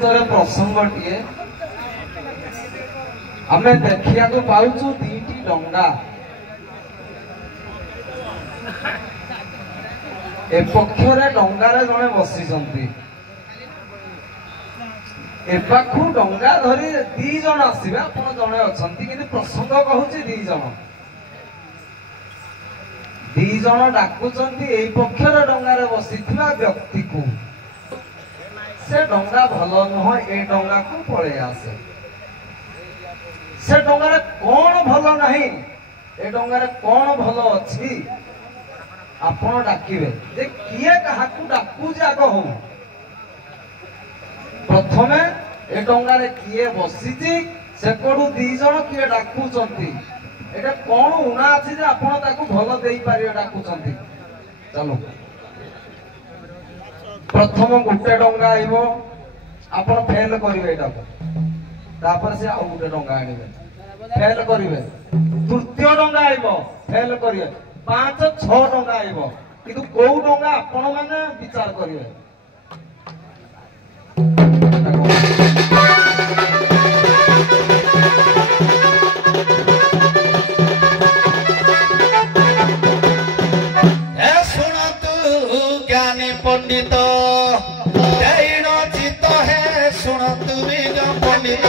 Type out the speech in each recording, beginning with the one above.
प्रसंगटीए आम देखा पाचु दीटी डंगा एपक्षरे डंगारे जड़े बसी एपाखु डंगा धरी दी जन आसवे आप जड़े अच्छा कि प्रसंग कहूँ दी जन डाकुंट पक्षर डंगारे बसी व्यक्ति को से डंगा भल नुह ए डंगा को पड़े आसे से डंगार कौन भल नहीं ए डंगार कौन भल अच्छी आपण डाकिबे जे किए काहाकू डाकू जाग हो प्रथमे ए डंगारे किए बसीची से कोडू दी जण किए डाकुचंती एटा कोन उना अछि जे आपण ताकू भल देई पारियो डाकुचंती चलो प्रथम गोटे डंगा आइबो आपण फेल करिवे एटा तापर से आ गोटे डंगा आनिबे फेल करिवे तृतीय डंगा आइबो फेल करिवे 5-6 डंगा आइबो किंतु को डंगा आपण माने विचार करिवे ए सुन तू ज्ञानी पंडित दैनो चित्त है सुन तू बीज पंडित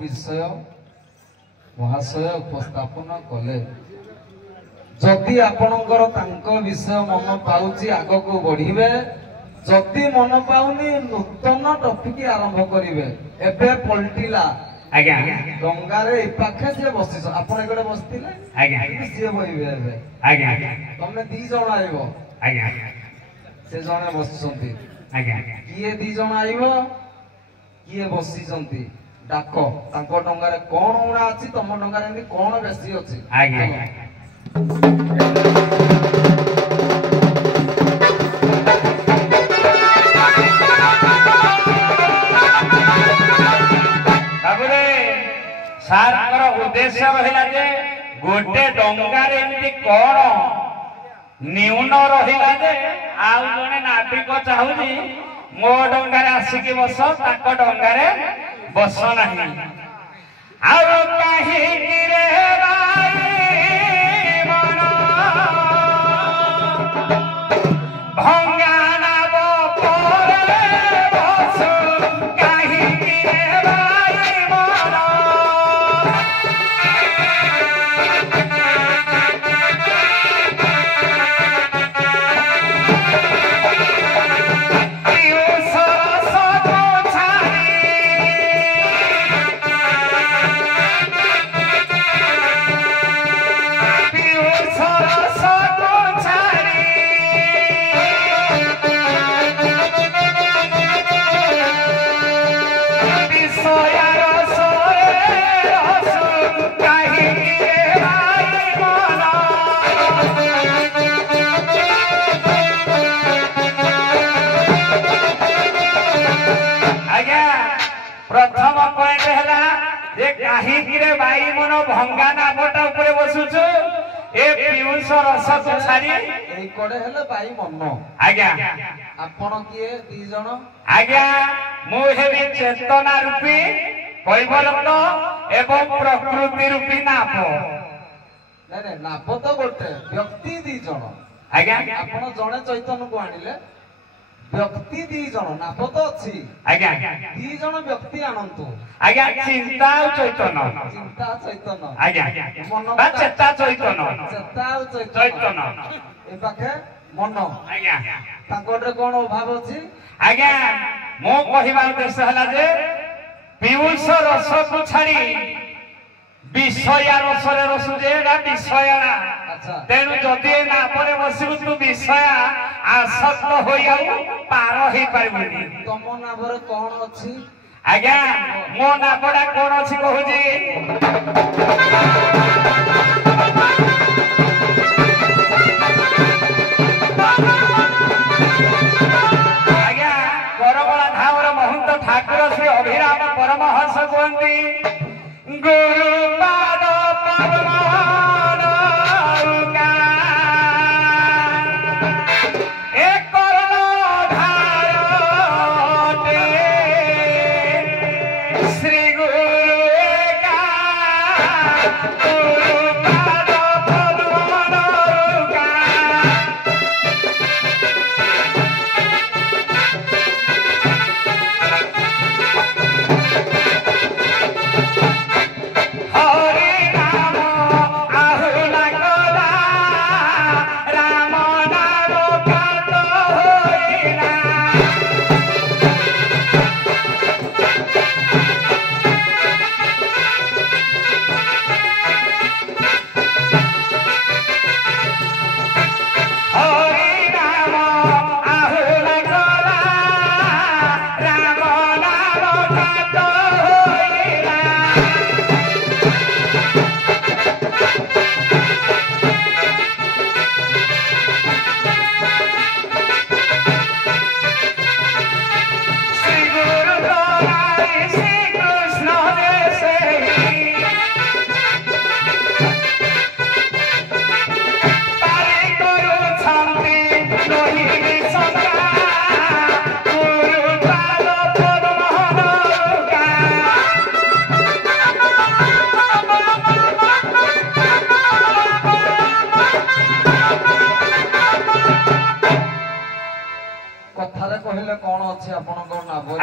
विषय महाशय उपस्थापन कले जदि आपणकर तांको विषय मन पाउची आगो को बढ़िबे जदि मन पाउनी नूतन टॉपिक आरंभ करिवे एबे पलटिला आज्ञा डंगारे पाखे से बसिस आपण एगडे बसतिले आज्ञा से बइबे एबे आज्ञा तमने दी जण आइबो आज्ञा से जणे बससंती आज्ञा किए दी जण आइबो किए बसिसंती डाक तांको डंगारे कोन उणा अछि तम डंगारे एंदी कोन बेसी अछि आज्ञा बाबुरे सारकर उद्देश्य रहिला जे गोटे डंगारे एंदी कोन न्यून रहिला जे आउ जने नाविक चाहुनी मो डंगारे आसिकी बस ताको डंगारे बस नहीं आउ काहे गिरे बाई मन भंगा नाब परे बस काहे गिरे बाई मन ଯେ କାହିଁକିରେ ଭାଇ ମନ ଭଙ୍ଗା ନାବଟା ଉପରେ ବସୁଛୁ ଏ ପିଉଷ ରସକୁ ଛାଡ଼ି ଏଇ କଡେ ହେଲେ ଭାଇ ମନ। ଆଜ୍ଞା ଆପଣ କିଏ ଦି ଜଣ? ଆଜ୍ଞା ମୁଁ ହେବି ଚେତନା ରୂପୀ କୈବଲ୍ୟ ଏବଂ ପ୍ରକୃତି ରୂପୀ ନାପ। ନାଇଁ ନାଇଁ ନାପ ତ ଗୋଟେ, ବ୍ୟକ୍ତି ଦି ଜଣ। ଆଜ୍ଞା ଆପଣ ଜଣେ ଚୈତନ୍ୟକୁ ଆଣିଲେ, ବ୍ୟକ୍ତି ଦି ଜଣ, ନାପ ତ ଅଛି। ଆଜ୍ଞା ଦି ଜଣ ବ୍ୟକ୍ତି ଆଣନ୍ତୁ। ଆଜ୍ଞା ଚିନ୍ତା ଆଉ ଚୈତନ୍ୟ। ଚିନ୍ତା ଚୈତନ୍ୟ। ଆଜ୍ଞା ମନ ବା ଚେତା ଚୈତନ୍ୟ। ଚେତା ଆଉ ଚୈତନ୍ୟ। ଏ ପାଖେ ମନ। ଆଜ୍ଞା ତାଙ୍କରେ କଣ ଅଭାବ ଅଛି? ଆଜ୍ଞା ମୁଁ କହିବା ଉଦ୍ଦେଶ୍ୟ ହେଲା ଯେ ପିଉଷ ରସକୁ ଛାଡ଼ି ବିଷୟା ରସରେ ରସୁଛେ, ଏଟା ବିଷୟା। ଆଚ୍ଛା ତେଣୁ ଯଦି ଏ ନାପରେ ବସିବୁ ତୁ ବିଷୟା ଆସକ୍ତ ହୋଇ ଆଉ ପାର ହେଇପାରିବୁନି। ତମ ନାଭରେ କଣ ଅଛି? ଆଜ୍ଞା ମୋ ନାପଟା କଣ ଅଛି କହୁଛି। ଆଜ୍ଞା କରମଳା ଧାମର ମହନ୍ତ ଠାକୁର ଶ୍ରୀ ଅଭିରାମ ପରମହଂସ କୁହନ୍ତି ଗୁରୁ ପାଦ ପଦ୍ମ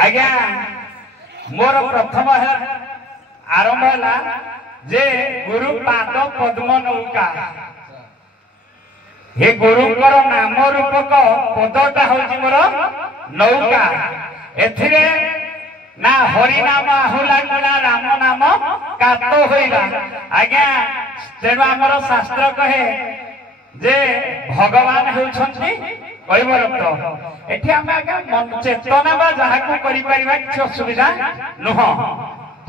आज्ञा मोर प्रथम आरंभ है जे गुरु पाद पद्म नौका हे गुरुंकर नाम रूपक पदटा हूँ मोर नौका एथिरे ना हरि नाम आहुला ना राम नाम कात होइला आज्ञा तेणु आमर शास्त्र कहे जे भगवान होउछंती कैवल्य एठी आमे आज्ञा मन चेतना बा जहा को करि परिबा किछ असुविधा नुह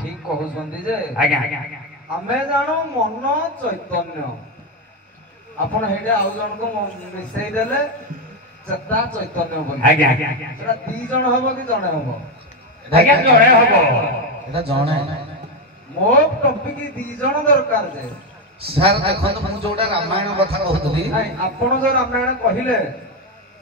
ठीक कहउछंती जे आज्ञा हमें जानो मन चैतन्य आपण हेडे आउ जन को मिसई देले चेता चैतन्य बोली आज्ञा एटा दी जण होबो कि जणे होबो आज्ञा जणे होबो एटा जणे मो टॉपिक दी जण दरकार जे सर देखो मु जोडा रामायण कथा कहतली नाही आपण जो रामायण कहिले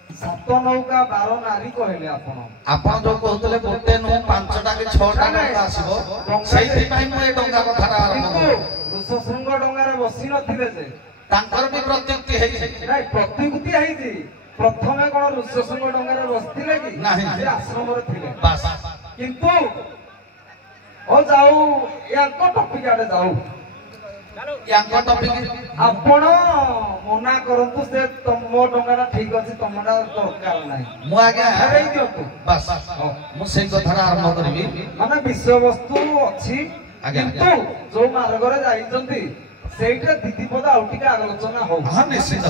सात नौका 12 नारी कहले आपण जो कहतले गोटे नो 5टा के 6टा नौका आसीबो सेहि पई मु ए डंगा कथाटा आरंभ करू ऋषशृंग डंगा रे बसी नथिले जे तांकर भी प्रत्युक्ति है नाही प्रत्युक्ति आइजी प्रथमे कोन ऋषशृंग डंगा रे बसथिले कि नाही से आश्रम रे थिले बस किंतु ओ जाऊ याको टॉपिक आडे जाऊ यांको टॉपिक आपण मना करंतु से तमो डंगारा ठीक अछि तमडा दरकार नाही मु आगे हेरै दियो तू बस मु से कथा आरंभ करबी माने विषय वस्तु अछि किंतु जो मार्ग रे जाइचंती सेइटा दिदिपद आउटिका आलोचना हो हां निश्चित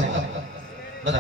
बता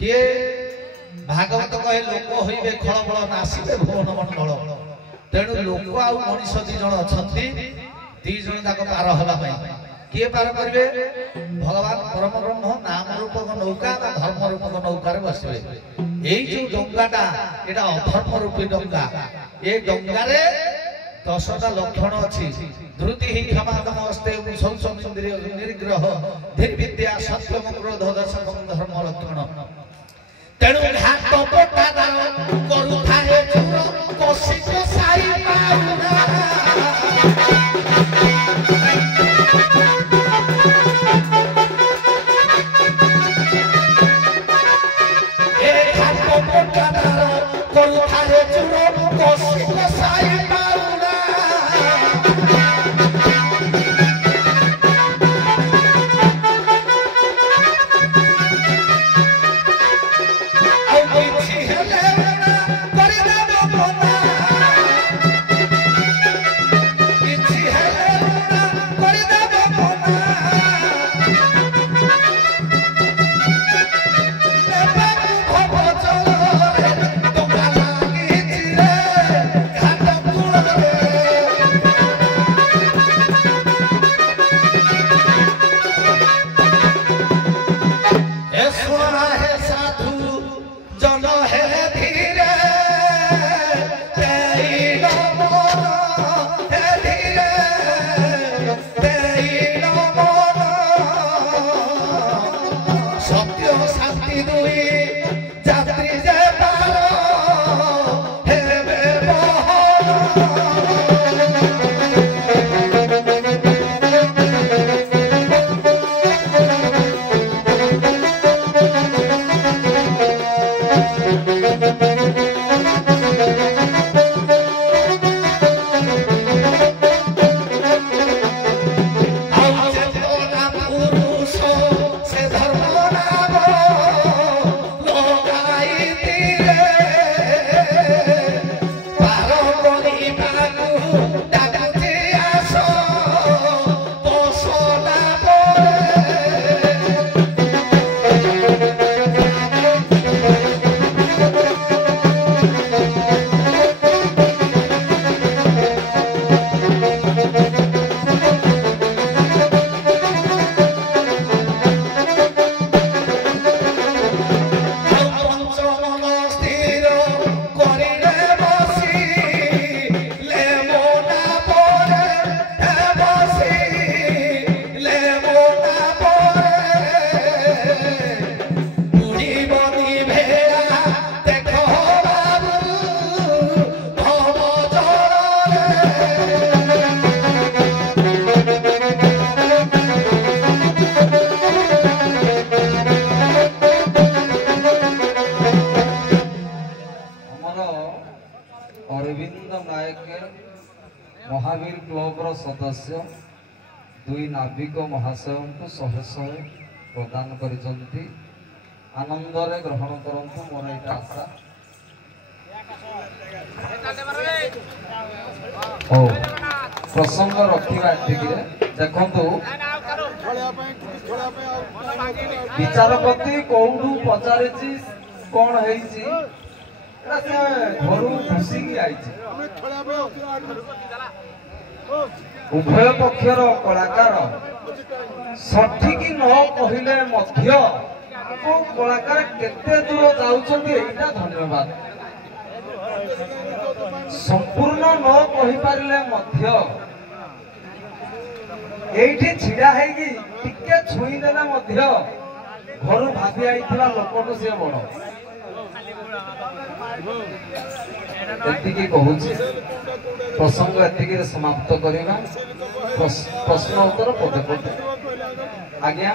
किए भागवत कहे लोक होइबे खळबळ नासिबे भुवन मंडल तेणु लोक आउ मनीष दी जण अछंती दी जण जाक पार होला पई किए पार करबे भगवान परम ब्रह्म नाम रूपक नौका बा धर्म रूपक नौका रे बसबे एई जो डंगाटा एटा अधर्म रूपी डंगा ए डंगा रे 10टा लक्षण अछि धृति हि क्षमा दमस्ते संसम इंद्रिय निर्ग्रह धीर विद्या सत्यम क्रोध दशम धर्म लक्षण तेणु घाट पटा करू थाए चूर कोशिश साई पाउना ए घाट पटा करू थाए चूर कोशिश साई पाउना महावीर क्लब सदस्य दुई नाविक महाशय को 100 प्रदान करिसंती आनंद रे ग्रहण करंतु मोर एटा आशा ओ प्रसंग रखिबा टिके देखंतु विचारपति कोडू पचारिछि कोन हेइछि घरू घुसी आइछि उभय पक्षर कलाकार सठिक न कहले मध्य कलाकार केते दूर जाउछन्ती एटा धन्यवाद संपूर्ण न कहि पारिले मध्य एठी छिडा हेगी टिके छुई देला मध्य घरू भाबी आइथिला लोकटो से बड़ एतिकी कहूछि प्रसंग एतिकी समाप्त करिबा प्रश्न उत्तर पदे पदे आज्ञा।